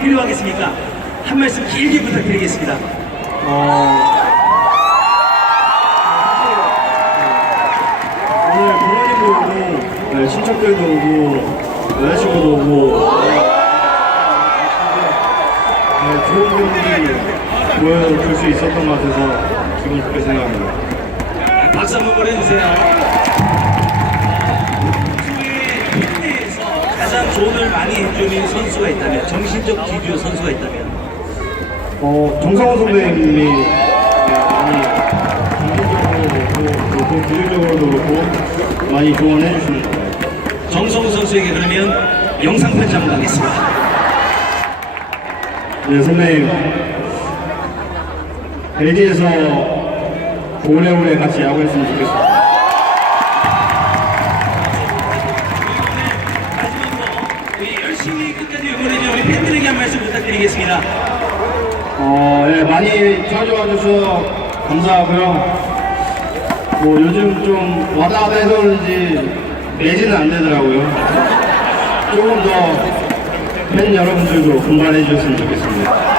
필요하겠습니까? 한 말씀 길게 부탁드리겠습니다. 어, 오늘 부모님도 오고, 네, 친척들도 오고, 여자친구도 오고, 네, 좋은 분들이 보여줄 수 있었던 것 같아서 기분 좋게 생각합니다. 박수 한번 보내주세요. 해주는 선수가 있다면, 정신적 기류 선수가 있다면, 어, 정성호 선배님이 네, 많이 정신적으로도 그렇고, 기술적으로도 그렇고, 많이 조언해 주시는 것 같아요. 정성우 선수에게 그러면 영상 편지 한번 가겠습니다. 네, 선배님. 벨기에에서 오래오래 같이 야구했으면 좋겠습니다. 팬들에게 한 말씀 부탁드리겠습니다. 어, 예, 많이 찾아와 주셔서 감사하고요. 뭐 요즘 좀 왔다 갔다 해서 그런지 매지는 안 되더라고요. 조금 더 팬 여러분들도 분발해 주셨으면 좋겠습니다.